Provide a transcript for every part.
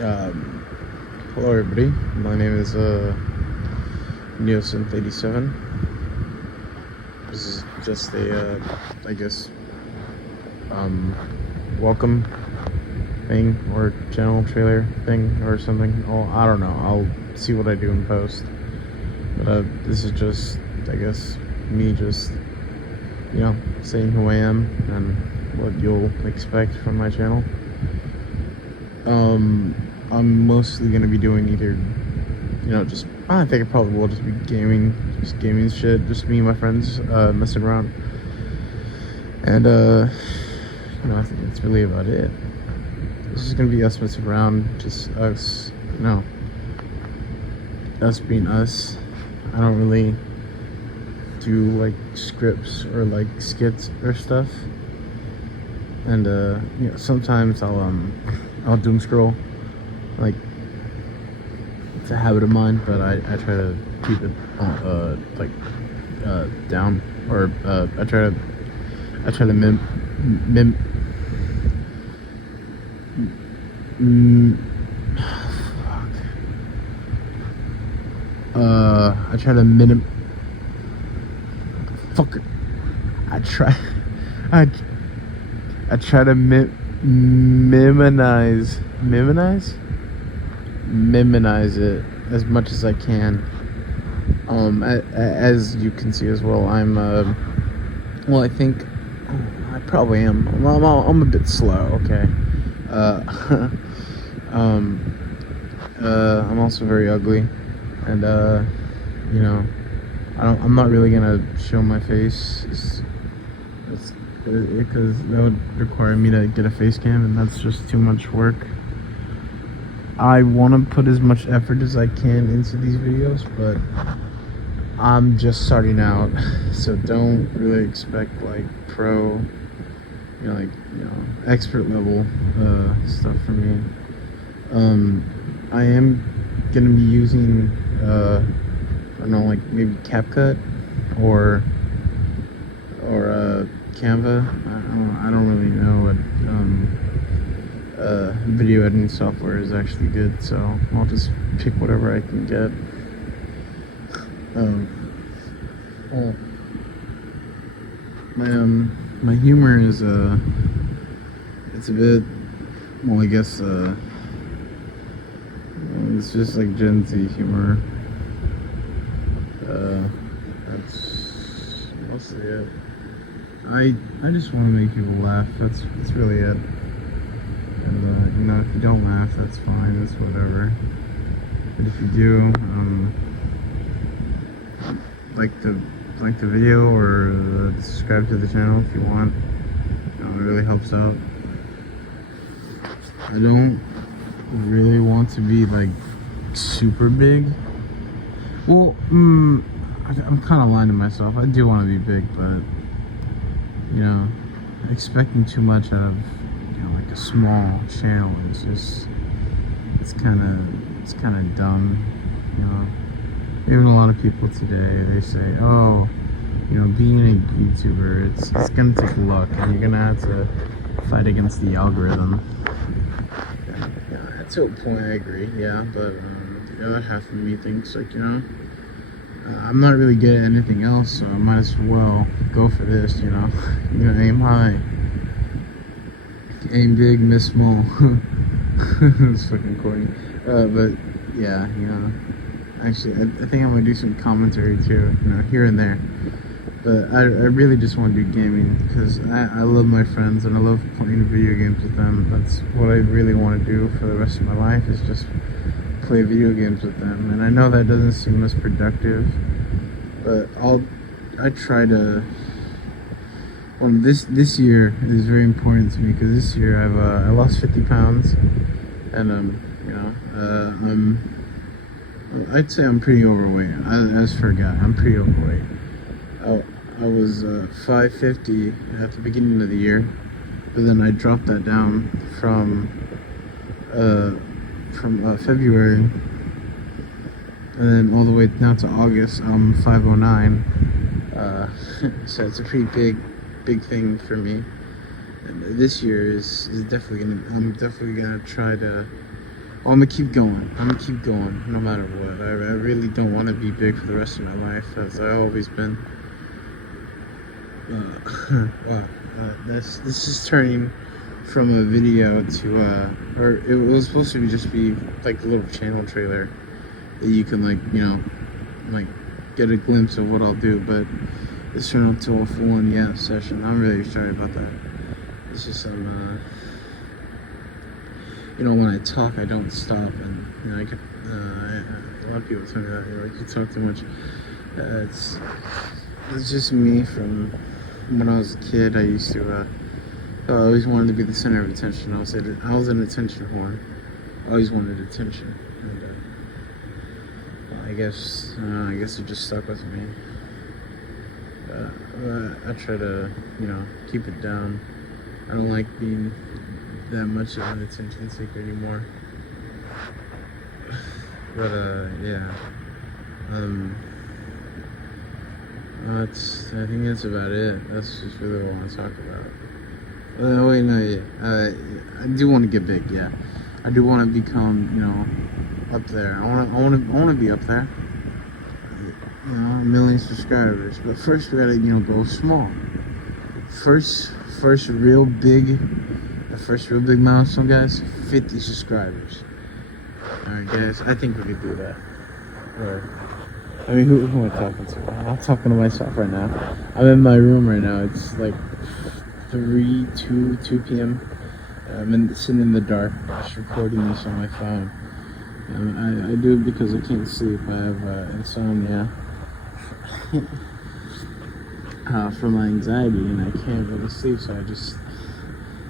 Um, Hello, everybody. My name is Neosynth87. This is just a, I guess, um, welcome thing or channel trailer thing or something. Oh, I don't know. I'll see what I do in post. But this is just, I guess, me just, saying who I am and what you'll expect from my channel. I'm mostly gonna be doing either, I think I probably will just be gaming shit, just me and my friends, messing around. And, I think that's really about it. This is gonna be us messing around, just us, us being us. I don't really do, like, scripts or, like, skits or stuff. And, sometimes I'll doom scroll, like, it's a habit of mine, but I try to keep it down, or I try to I try to I try to miminize it as much as I can. As you can see as well, I'm well, I think I probably am. I'm a bit slow. Okay. I'm also very ugly, and I'm not really gonna show my face. It's because that would require me to get a face cam, and that's just too much work. I want to put as much effort as I can into these videos, but I'm just starting out, so don't really expect like pro, expert level stuff from me. I am gonna be using I don't know, like maybe CapCut or Canva. I don't really know what video editing software is actually good, so I'll just pick whatever I can get. Well, my humor is it's a bit, well, I guess it's just like Gen Z humor. That's mostly it. I just want to make people laugh. That's really it. And if you don't laugh, that's fine. That's whatever. But if you do, like the video or subscribe to the channel if you want. It really helps out. I don't really want to be like super big. Well, I'm kind of lying to myself. I do want to be big, but expecting too much out of like a small channel is just it's kind of dumb. Even a lot of people today, they say, oh, being a YouTuber, it's gonna take luck, and you're gonna have to fight against the algorithm. Yeah, to a point, I agree. Yeah, but the other half of me thinks like, I'm not really good at anything else, so I might as well go for this. Aim high, aim big, miss small. It's fucking corny. But yeah, actually, I think I'm gonna do some commentary too, here and there. But I really just want to do gaming because I love my friends and I love playing video games with them. That's what I really want to do for the rest of my life, is just play video games with them. And I know that doesn't seem as productive, but I try to. Well, this year is very important to me because this year I lost 50 pounds, and I'd say I'm pretty overweight. As for a guy, I'm pretty overweight. I was 550 at the beginning of the year, but then I dropped that down from February, and then all the way down to August. I'm 509. So it's a pretty big thing for me. And this year is definitely gonna. I'm definitely gonna try to I'm gonna keep going. I'm gonna keep going no matter what. I really don't want to be big for the rest of my life, as I always been. Wow, this is turning from a video to or it was supposed to be just be like a little channel trailer that you can like get a glimpse of what I'll do, but this turned out to a full-on session. I'm really sorry about that. It's just some when I talk I don't stop, and I could a lot of people tell me that you talk too much. It's just me from when I was a kid. I used to I always wanted to be the center of attention. I was an attention whore. I always wanted attention, and I guess it just stuck with me. I try to keep it down. I don't like being that much of an attention seeker anymore. But I think that's about it. That's just really what I want to talk about. Wait, no, yeah. I do want to get big, yeah. I do want to become, up there. I want to be up there. A million subscribers. But first we gotta, go small. First real big milestone, guys. 50 subscribers. All right, guys. I think we could do that. Or, I mean, who am I talking to? I'm talking to myself right now. I'm in my room right now. It's like 2 p.m. I'm sitting in the dark, just recording this on my phone. I do it because I can't sleep. I have insomnia from my anxiety, and I can't really sleep. So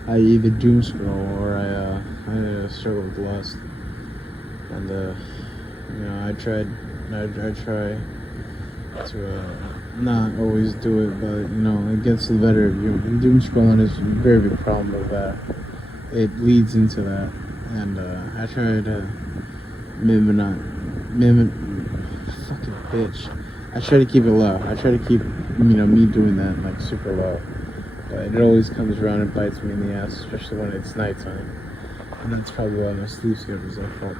I either doom scroll or I struggle with lust. And I try to not always do it, but it gets the better of you. And doom scrolling is a very big problem with that. It leads into that, and I try to fucking bitch. I try to keep it low. I try to keep me doing that like super low, but it always comes around and bites me in the ass, especially when it's nighttime, and that's probably why my sleep schedule is at fault.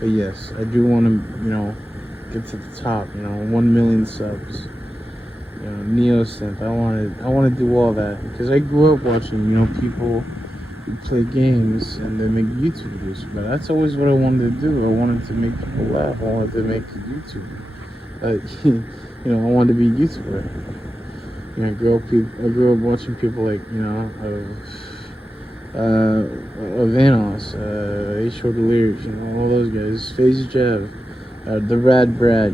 But yes, I do want to get to the top. 1 million subs. Neosynth. I want to do all that because I grew up watching people play games and then make YouTube videos. But that's always what I wanted to do. I wanted to make people laugh. I wanted to make YouTube. I wanted to be a YouTuber. I grew up watching people like Vanos, H.O. Delirious, all those guys, FaZe Jev, the Rad Brad,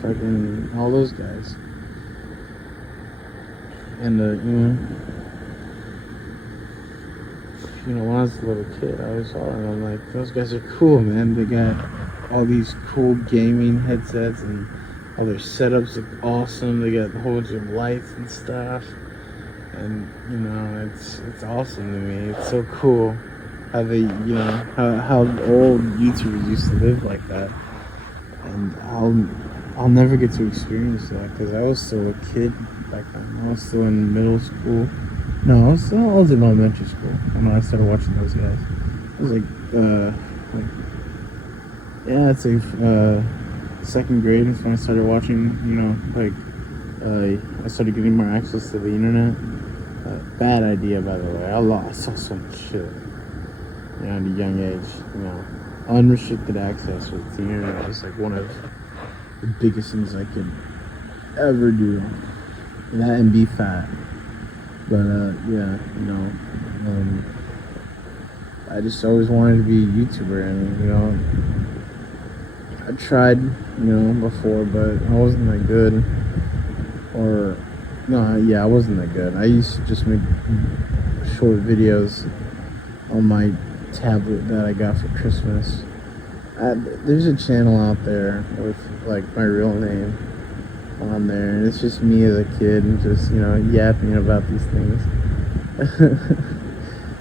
fucking all those guys. And when I was a little kid, I always saw them. I'm like, those guys are cool, man. They got all these cool gaming headsets, and all their setups look awesome. They got a whole bunch of lights and stuff, and it's awesome to me. It's so cool how they, how old YouTubers used to live like that, and I'll never get to experience that because I was still a kid back then. I was still in middle school. No, I was in elementary school when I started watching those guys. I was I'd say second grade is when I started watching. I started getting more access to the internet. Bad idea, by the way. I saw so much shit. At a young age. Unrestricted access with the internet was like one of the biggest things I could ever do. That and be fat. But I just always wanted to be a YouTuber, and I tried before, but I wasn't that good. I wasn't that good. I used to just make short videos on my tablet that I got for Christmas. There's a channel out there with like my real name on there, and it's just me as a kid and just yapping about these things.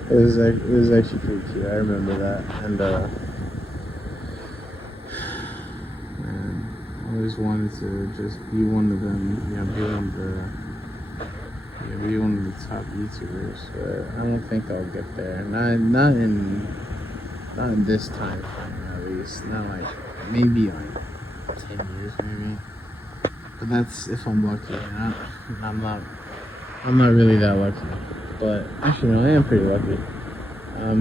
it was actually pretty cute. I remember that, and I always wanted to just be one of them, be one of Yeah, be one of the top YouTubers. But I don't think I'll get there. Not in this time frame, at least. Not like maybe like 10 years, maybe. But that's if I'm lucky. And I'm not really that lucky. But actually, no, I am pretty lucky. I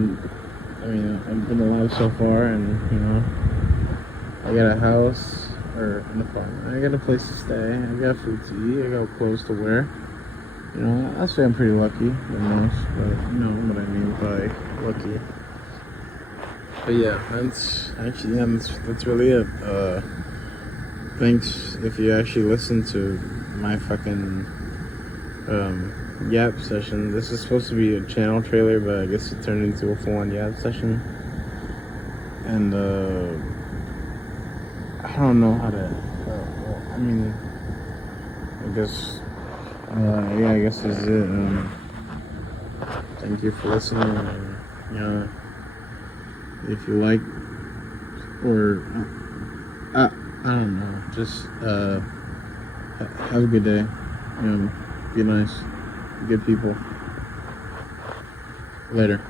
mean, I've been alive so far, and you know, I got a house or an apartment. I got a place to stay. I got food to eat. I got clothes to wear. You know, I'd say I'm pretty lucky the most, but you know what I mean by lucky. But yeah, that's really it. Thanks if you actually listen to my fucking yap session. This is supposed to be a channel trailer, but I guess it turned into a full-on yap session. And I don't know how to. I mean, I guess. Yeah, I guess this is it. Thank you for listening. And, you know, if you like, or I don't know, just have a good day. Be nice, good people. Later.